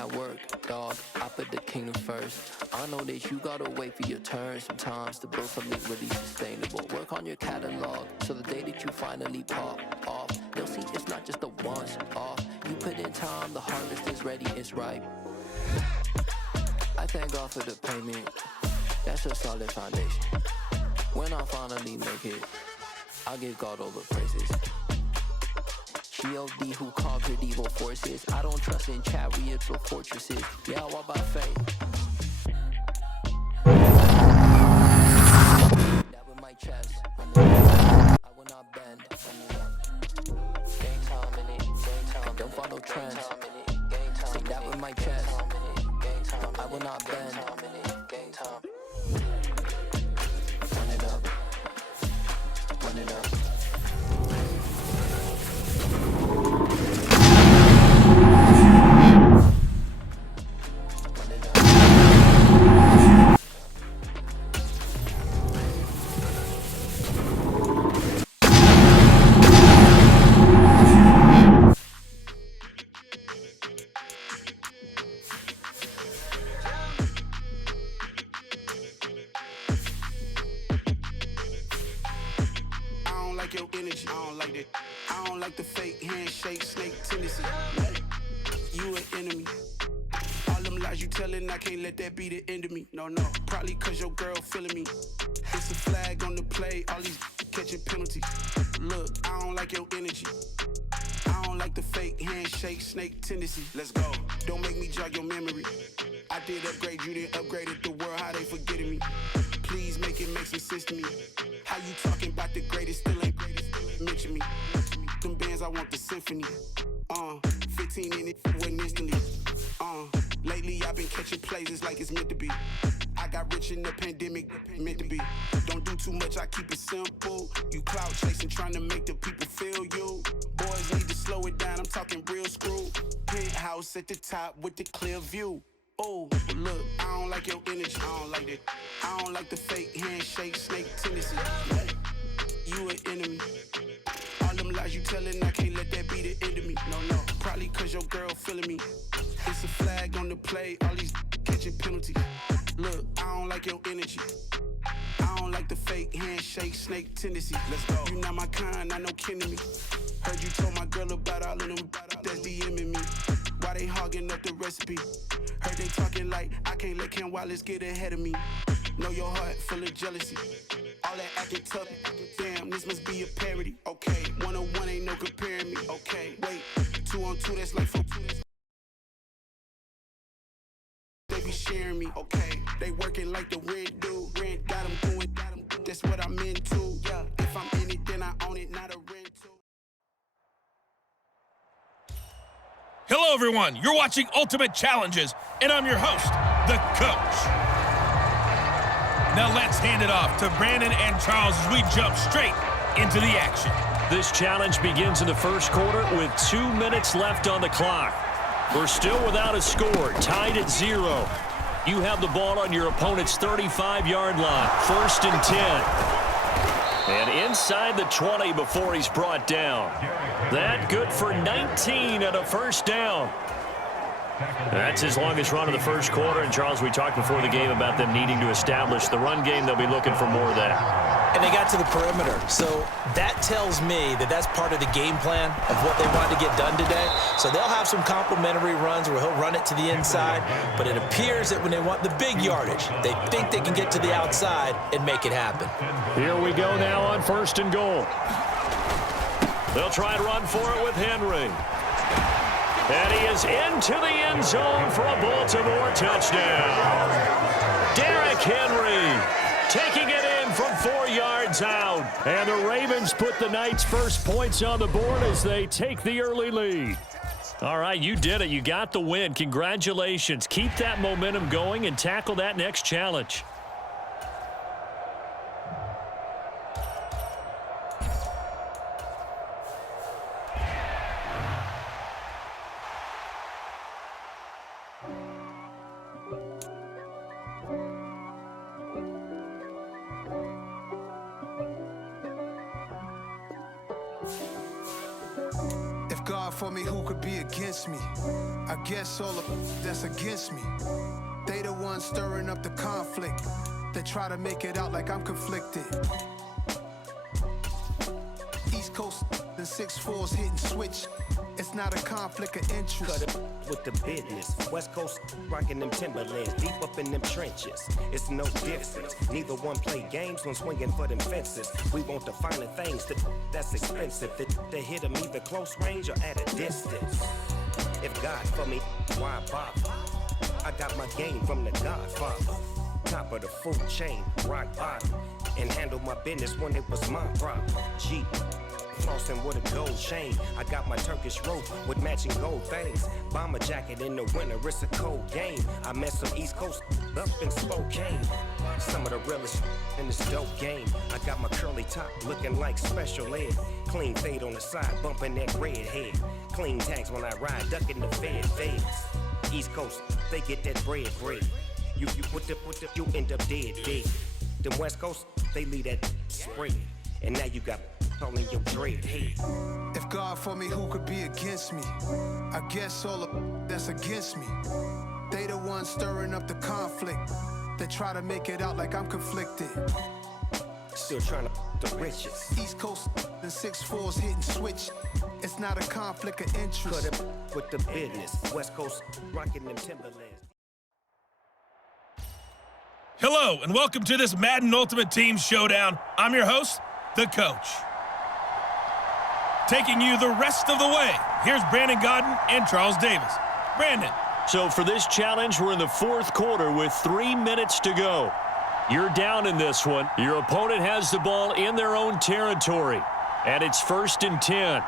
at work, dog. I put the kingdom first. I know that you gotta wait for your turn sometimes to build something really sustainable. Work on your catalog, so the day that you finally pop off, they'll see it's not just a once off. You put in time, the harvest is ready, it's ripe. I thank God for the payment, that's a solid foundation. When I finally make it, I give God all the praises. G.O.D. who conquered evil forces. I don't trust in chariots or fortresses. Yeah, I walk by faith. That with my chest. I will not bend. Game time in it. Game time. Don't follow trends. Say that with my chest. I will not bend. Game time. Run it up. Run it up. Your energy, I don't like that. I don't like the fake handshake, snake tendency. You an enemy. All them lies you telling, I can't let that be the end of me. No, probably cause your girl feeling me. It's a flag on the play, all these catching penalties. Look, I don't like your energy. I don't like the fake handshake, snake tendency. Let's go. Don't make me jog your memory. I did upgrade, you didn't upgrade it. The world, how they forgetting me. Please make it make some sense to me. How you talking about the greatest, still ain't greatest, mention me. Them bands, I want the symphony. 15 in it, went instantly. Lately I've been catching plays, it's like it's meant to be. I got rich in the pandemic, meant to be. Don't do too much, I keep it simple. You cloud chasing, trying to make the people feel you. Boys need to slow it down, I'm talking real screw. Penthouse at the top with the clear view. Oh, look, I don't like your energy, I don't like that. I don't like the fake handshake, snake tendency. You an enemy. All them lies you telling, I can't let that be the end of me. No, probably cause your girl feeling me. It's a flag on the play, all these catching penalties. Look, I don't like your energy. I don't like the fake handshake, snake tendency. Let's go. You not my kind, I know kin to me. Heard you told my girl about all of them that's DMing me. Why they hogging up the recipe? Heard they talking like I can't let Ken Wallace get ahead of me. Know your heart full of jealousy. All that acting tough, damn, this must be a parody. Okay, 1-on-1 ain't no comparing me. Okay, wait, 2-on-2, that's like 4-2. They be sharing me. Okay, they working like the rent do. Rent got them going, that's what I'm into. Yeah, if I'm in it, then I own it, not a rental. Hello, everyone. You're watching Ultimate Challenges, and I'm your host, the Coach. Now let's hand it off to Brandon and Charles as we jump straight into the action. This challenge begins in the first quarter with 2 minutes left on the clock. We're still without a score, tied at 0. You have the ball on your opponent's 35-yard line, 1st and 10. And inside the 20 before he's brought down. That good for 19 and a first down. That's his longest run of the first quarter. And, Charles, we talked before the game about them needing to establish the run game. They'll be looking for more of that. And they got to the perimeter. So that tells me that that's part of the game plan of what they want to get done today. So they'll have some complimentary runs where he'll run it to the inside. But it appears that when they want the big yardage, they think they can get to the outside and make it happen. Here we go now on 1st and goal. They'll try to run for it with Henry. And he is into the end zone for a Baltimore touchdown. Derrick Henry taking it in from 4 yards out. And the Ravens put the Knights' first points on the board as they take the early lead. All right, you did it. You got the win. Congratulations. Keep that momentum going and tackle that next challenge. for me, who could be against me? I guess all of that's against me. They the ones stirring up the conflict. They try to make it out like I'm conflicted. East Coast, the 6'4s hitting switch. It's not a conflict of interest. Cut it with the business. West Coast rocking them Timberlands, deep up in them trenches. It's no difference. Neither one play games when swinging for them fences. We want the finer things that's expensive. They hit them either close range or at a distance. If God for me, why bother? I got my game from the Godfather. Top of the food chain, rock bottom. And handle my business when it was my problem. Jeep. Flossing with a gold chain. I got my Turkish rope with matching gold things. Bomber jacket in the winter, it's a cold game. I met some East Coast up in Spokane. Some of the realest in this dope game. I got my curly top looking like special ed. Clean fade on the side, bumping that red head. Clean tags when I ride, ducking the feds. East Coast, they get that bread. You you end up dead. Them West Coast, they leave that spread. And now you got all in your dread head. If God for me, who could be against me? I guess all of that's against me. They the ones stirring up the conflict. They try to make it out like I'm conflicted. Still trying to the riches. East Coast, the 6'4s hitting switch. It's not a conflict of interest. Cut it with the business. West Coast rocking them Timberlands. Hello, and welcome to this Madden Ultimate Team Showdown. I'm your host, the Coach. Taking you the rest of the way, here's Brandon Godden and Charles Davis. Brandon. So for this challenge, we're in the fourth quarter with 3 minutes to go. You're down in this one. Your opponent has the ball in their own territory, and it's 1st and 10.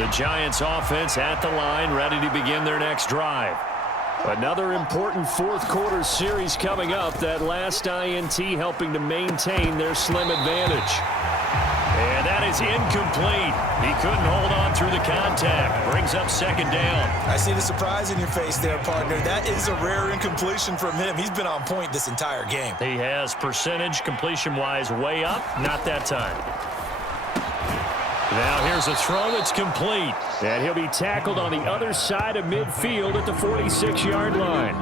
The Giants offense at the line, ready to begin their next drive. Another important fourth quarter series coming up. That last INT helping to maintain their slim advantage. And that is incomplete. He couldn't hold on through the contact. Brings up second down. I see the surprise in your face there, partner. That is a rare incompletion from him. He's been on point this entire game. He has percentage completion-wise way up. Not that time. Now here's a throw that's complete. And he'll be tackled on the other side of midfield at the 46-yard line.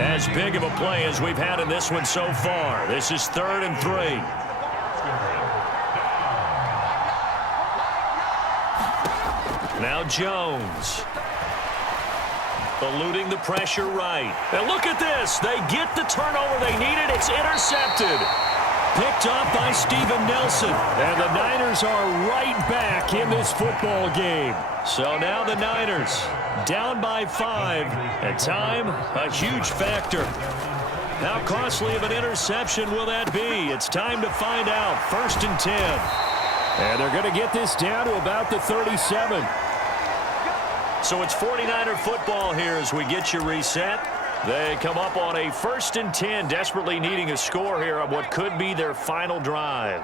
As big of a play as we've had in this one so far. This is 3rd and 3. Now Jones. Eluding the pressure right. And look at this. They get the turnover they needed. It's intercepted. Picked up by Steven Nelson. And the Niners are right back in this football game. So now the Niners down by 5. And time, a huge factor. How costly of an interception will that be? It's time to find out. 1st and 10. And they're going to get this down to about the 37. So it's 49er football here as we get you reset. They come up on a 1st and 10, desperately needing a score here on what could be their final drive.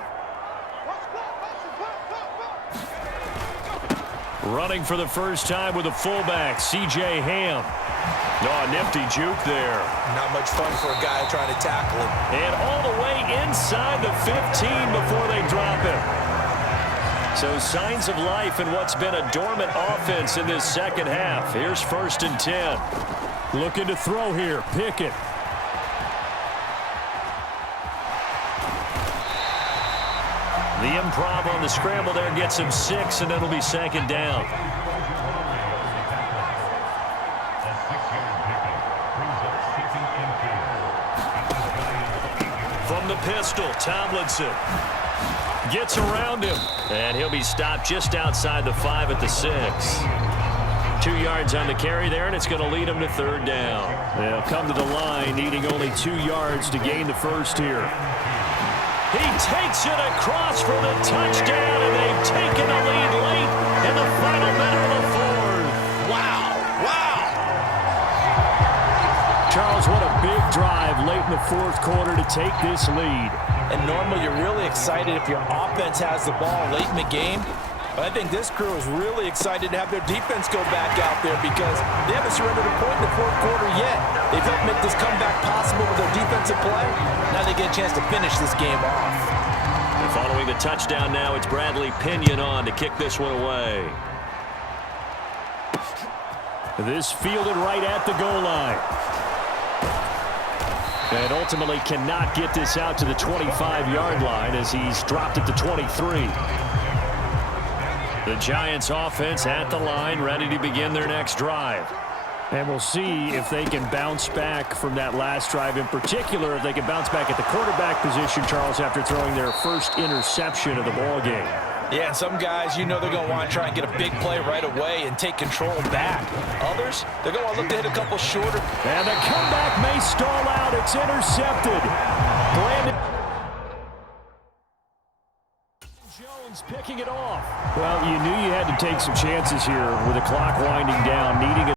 Running for the first time with a fullback, C.J. Ham. Oh, nifty juke there. Not much fun for a guy trying to tackle him. And all the way inside the 15 before they drop him. So signs of life in what's been a dormant offense in this second half. Here's 1st and 10. Looking to throw here. Pickett. The improv on the scramble there gets him 6, and it'll be 2nd down. From the pistol, Tomlinson. Gets around him. And he'll be stopped just outside the 5 at the 6. 2 yards on the carry there, and it's going to lead him to 3rd down. They'll come to the line, needing only 2 yards to gain the first here. He takes it across for the touchdown, and they've taken the lead late in the final minute of the 4th. Wow. Charles, what a big drive late in the 4th quarter to take this lead. And normally you're really excited if your offense has the ball late in the game. But I think this crew is really excited to have their defense go back out there because they haven't surrendered a point in the 4th quarter yet. They've helped make this comeback possible with their defensive play. Now they get a chance to finish this game off. And following the touchdown now, it's Bradley Pinion on to kick this one away. This fielded right at the goal line. And ultimately cannot get this out to the 25-yard line as he's dropped it to 23. The Giants offense at the line, ready to begin their next drive. And we'll see if they can bounce back from that last drive, in particular, if they can bounce back at the quarterback position, Charles, after throwing their first interception of the ballgame. Yeah, and some guys, you know they're going to want to try and get a big play right away and take control back. Others, they're going to look to hit a couple shorter. And the comeback may stall out. It's intercepted. Brandon Jones picking it off. Well, you knew you had to take some chances here with the clock winding down, needing a